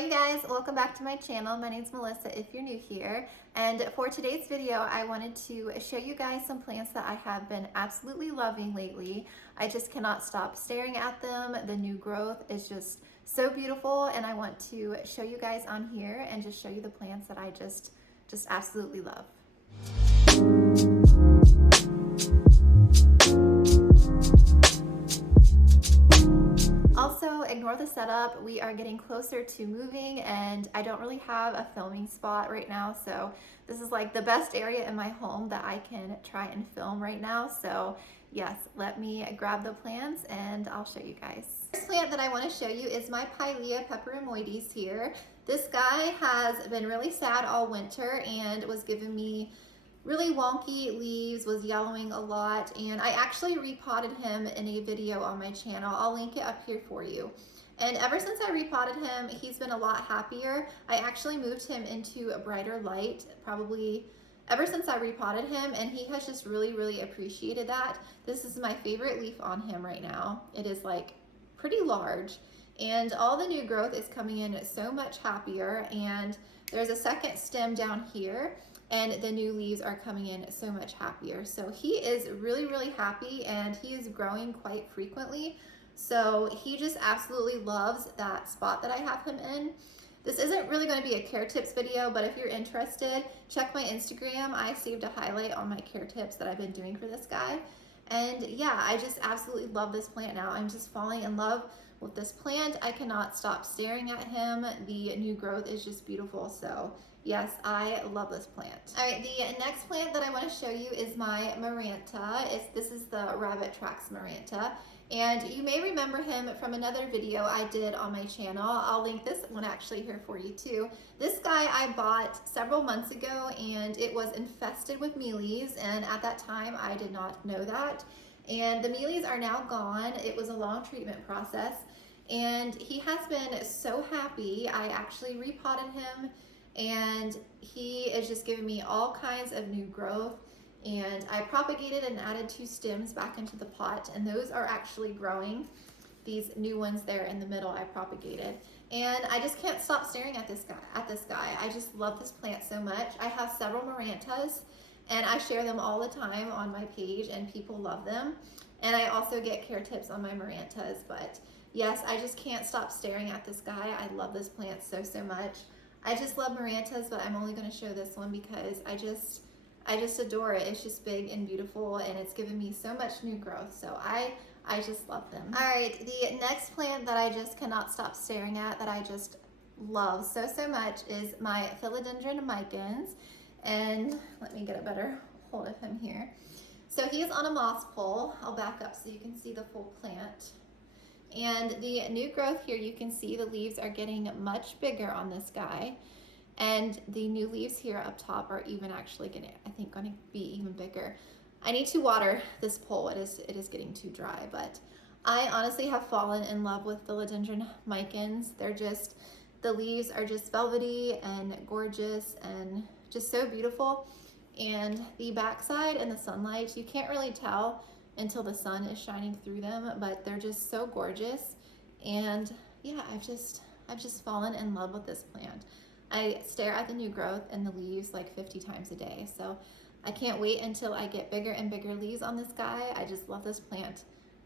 Hello you guys, welcome back to my channel. My name's Melissa if you're new here. And for today's video, I wanted to show you guys some plants that I have been absolutely loving lately. I just cannot stop staring at them. The new growth is just so beautiful, and I want to show you guys on here and just show you the plants that I just absolutely love. Also, ignore the setup. We are getting closer to moving and I don't really have a filming spot right now. So this is like the best area in my home that I can try and film right now. So yes, let me grab the plants and I'll show you guys. The first plant that I want to show you is my Paelia pepperonis here. This guy has been really sad all winter and was giving me really wonky leaves, was yellowing a lot, and I actually repotted him in a video on my channel. I'll link it up here for you. And ever since I repotted him, he's been a lot happier. I actually moved him into a brighter light, probably ever since I repotted him, and he has just really appreciated that. This is my favorite leaf on him right now. It is like pretty large, and all the new growth is coming in so much happier, and there's a second stem down here, and the new leaves are coming in so much happier. So he is really happy, and he is growing quite frequently. So he just absolutely loves that spot that I have him in. This isn't really going to be a care tips video, but if you're interested, check my Instagram. I saved a highlight on my care tips that I've been doing for this guy. And yeah, I just absolutely love this plant now. I'm just falling in love with this plant. I cannot stop staring at him. The new growth is just beautiful. So yes, I love this plant. All right, the next plant that I want to show you is my Maranta. This is the Rabbit Tracks Maranta. And you may remember him from another video I did on my channel. I'll link this one actually here for you too. This guy I bought several months ago, and it was infested with mealies, and at that time I did not know that. And the mealies are now gone. It was a long treatment process, and he has been so happy. I actually repotted him, and he is just giving me all kinds of new growth. And I propagated and added 2 stems back into the pot, and those are actually growing. These new ones there in the middle I propagated, and I just can't stop staring at this guy. I just love this plant so much. I have several Marantas, and I share them all the time on my page, and people love them. And I also get care tips on my Marantas. But yes, I just can't stop staring at this guy. I love this plant so much. I just love Marantas, but I'm only going to show this one because I just adore it. It's just big and beautiful, and it's given me so much new growth. So I just love them. All right, the next plant that I just cannot stop staring at, that I just love so much, is my Philodendron Micans. And let me get a better hold of him here. So he is on a moss pole. I'll back up so you can see the full plant. And the new growth here, you can see the leaves are getting much bigger on this guy. And the new leaves here up top are even actually going to be even bigger. I need to water this pole. It is getting too dry, but I honestly have fallen in love with Philodendron Micans. The leaves are just velvety and gorgeous and just so beautiful. And the backside and the sunlight, you can't really tell until the sun is shining through them, but they're just so gorgeous. And yeah, I've just fallen in love with this plant. I stare at the new growth and the leaves like 50 times a day. So I can't wait until I get bigger and bigger leaves on this guy. I just love this plant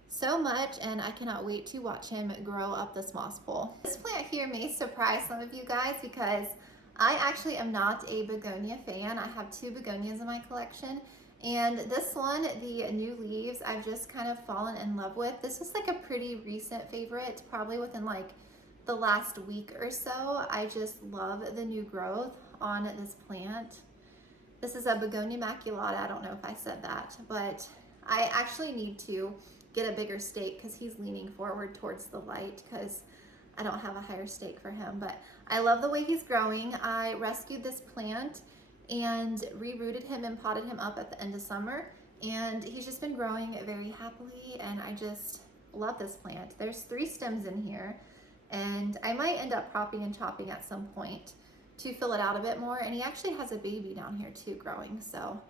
so much, and I cannot wait to watch him grow up this moss pole. This plant here may surprise some of you guys because I actually am not a begonia fan. I have 2 begonias in my collection, and this one, the new leaves, I've just kind of fallen in love with. This is like a pretty recent favorite, probably within like the last week or so. I just love the new growth on this plant. This is a Begonia maculata. I don't know if I said that, but I actually need to get a bigger stake because he's leaning forward towards the light because I don't have a higher stake for him. But I love the way he's growing. I rescued this plant and rerooted him and potted him up at the end of summer, and he's just been growing very happily, and I just love this plant. There's 3 stems in here, and I might end up propping and chopping at some point to fill it out a bit more. And he actually has a baby down here too growing. So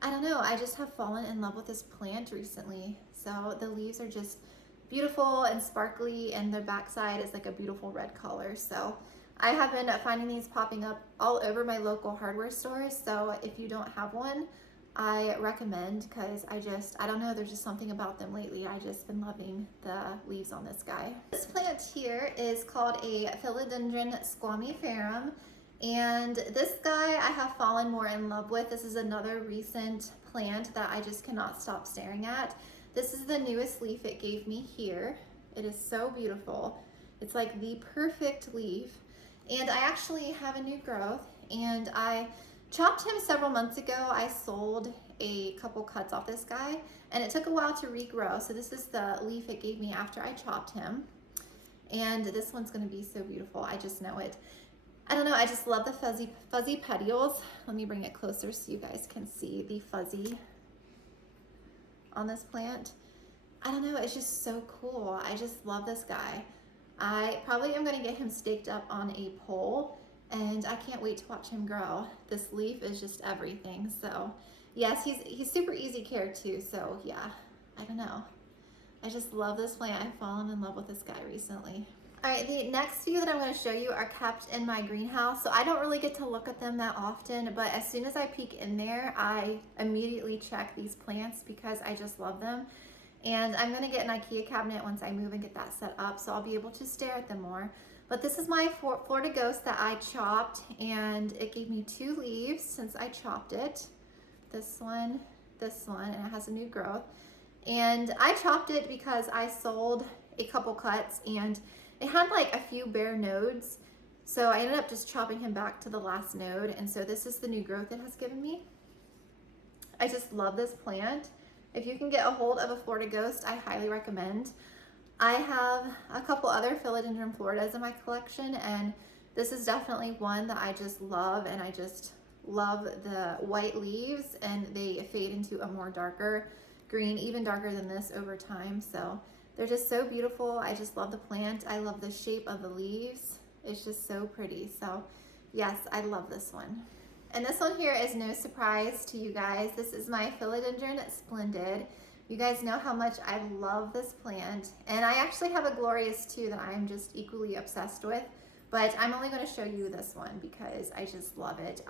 I don't know, I just have fallen in love with this plant recently. So the leaves are just beautiful and sparkly, and the backside is like a beautiful red color. So I have been finding these popping up all over my local hardware stores, so if you don't have one, I recommend, because I don't know, there's just something about them lately. I just been loving the leaves on this guy. This plant here is called a Philodendron Squammy, and this guy I have fallen more in love with. This is another recent plant that I just cannot stop staring at. This is the newest leaf it gave me here. It is so beautiful. It's like the perfect leaf. And I actually have a new growth, and I chopped him several months ago. I sold a couple cuts off this guy, and it took a while to regrow. So this is the leaf it gave me after I chopped him. And this one's gonna be so beautiful. I just know it. I don't know, I just love the fuzzy petioles. Let me bring it closer so you guys can see the fuzzy on this plant. I don't know, it's just so cool. I just love this guy. I probably am gonna get him staked up on a pole, and I can't wait to watch him grow. This leaf is just everything. So yes, he's super easy care too. So yeah, I don't know. I just love this plant. I've fallen in love with this guy recently. All right, the next few that I'm going to show you are kept in my greenhouse, so I don't really get to look at them that often, but as soon as I peek in there, I immediately check these plants because I just love them. And I'm going to get an IKEA cabinet once I move and get that set up, so I'll be able to stare at them more. But this is my Florida Ghost that I chopped, and it gave me 2 leaves since I chopped it. This one, and it has a new growth. And I chopped it because I sold a couple cuts, and it had like a few bare nodes, so I ended up just chopping him back to the last node, and so this is the new growth it has given me. I just love this plant. If you can get a hold of a Florida Ghost, I highly recommend. I have a couple other Philodendron Floridas in my collection, and this is definitely one that I just love, and I just love the white leaves, and they fade into a more darker green, even darker than this over time. So they're just so beautiful. I just love the plant. I love the shape of the leaves. It's just so pretty. So yes, I love this one. And this one here is no surprise to you guys. This is my Philodendron Splendid. You guys know how much I love this plant. And I actually have a glorious too that I'm just equally obsessed with. But I'm only going to show you this one because I just love it.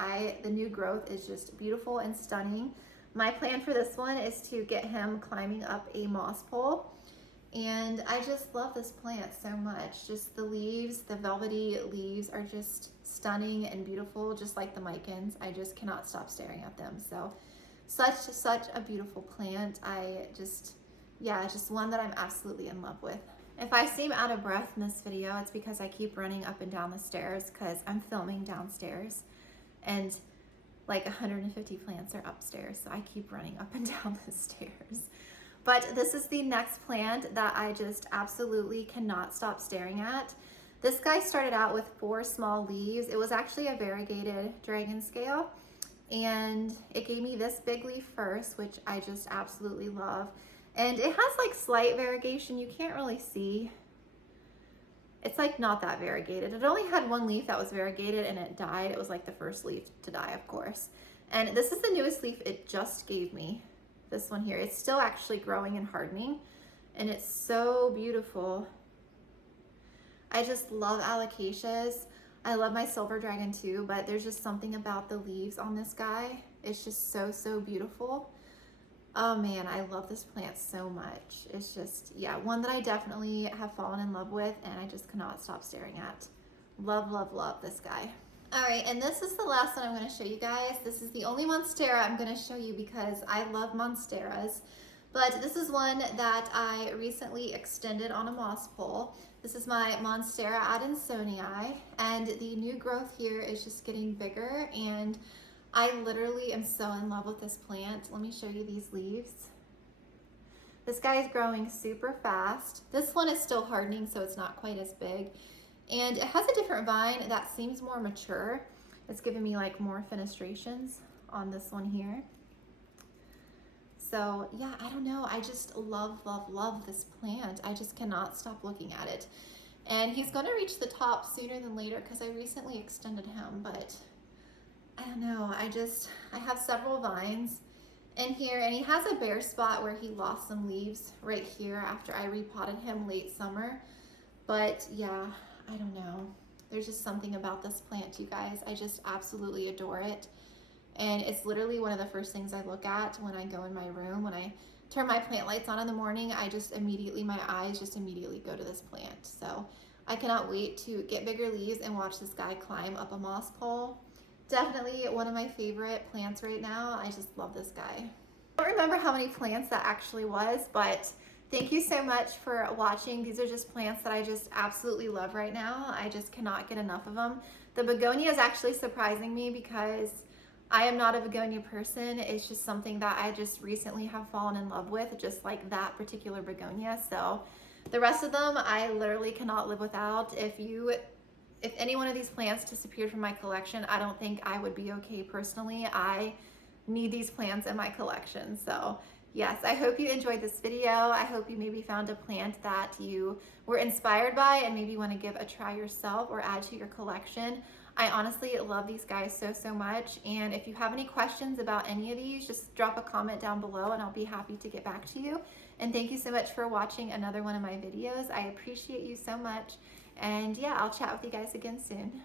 The new growth is just beautiful and stunning. My plan for this one is to get him climbing up a moss pole. And I just love this plant so much. Just the leaves, the velvety leaves are just stunning and beautiful, just like the Micans. I just cannot stop staring at them. So such a beautiful plant. Just one that I'm absolutely in love with. If I seem out of breath in this video, it's because I keep running up and down the stairs because I'm filming downstairs, and like 150 plants are upstairs, so I keep running up and down the stairs. But this is the next plant that I just absolutely cannot stop staring at. This guy started out with 4 small leaves. It was actually a variegated dragon scale, and it gave me this big leaf first, which I just absolutely love. And it has like slight variegation. You can't really see. It's like not that variegated. It only had 1 leaf that was variegated, and it died. It was like the first leaf to die, of course. And this is the newest leaf it just gave me. This one here. It's still actually growing and hardening, and it's so beautiful. I just love alocasias. I love my silver dragon too, but there's just something about the leaves on this guy. It's just so beautiful. Oh man, I love this plant so much. It's just, yeah, one that I definitely have fallen in love with, and I just cannot stop staring at. Love this guy. All right, and this is the last one I'm going to show you guys. This is the only Monstera I'm going to show you because I love Monsteras. But this is one that I recently extended on a moss pole. This is my Monstera Insone Eye, and the new growth here is just getting bigger, and I literally am so in love with this plant. Let me show you these leaves. This guy is growing super fast. This one is still hardening, so it's not quite as big. And it has a different vine that seems more mature. It's giving me like more fenestrations on this one here. So yeah, I don't know. I just love this plant. I just cannot stop looking at it. And he's gonna reach the top sooner than later because I recently extended him, but I don't know. I have several vines in here, and he has a bare spot where he lost some leaves right here after I repotted him late summer. But yeah, I don't know. There's just something about this plant, you guys. I just absolutely adore it. And it's literally one of the first things I look at when I go in my room. When I turn my plant lights on in the morning, I just immediately, my eyes just immediately go to this plant. So I cannot wait to get bigger leaves and watch this guy climb up a moss pole. Definitely one of my favorite plants right now. I just love this guy. I don't remember how many plants that actually was, but thank you so much for watching. These are just plants that I just absolutely love right now. I just cannot get enough of them. The begonia is actually surprising me because I am not a begonia person. It's just something that I just recently have fallen in love with, just like that particular begonia. So the rest of them, I literally cannot live without. If any one of these plants disappeared from my collection, I don't think I would be okay personally. I need these plants in my collection. So yes, I hope you enjoyed this video. I hope you maybe found a plant that you were inspired by and maybe want to give a try yourself or add to your collection. I honestly love these guys so much. And if you have any questions about any of these, just drop a comment down below and I'll be happy to get back to you. And thank you so much for watching another one of my videos. I appreciate you so much. And yeah, I'll chat with you guys again soon.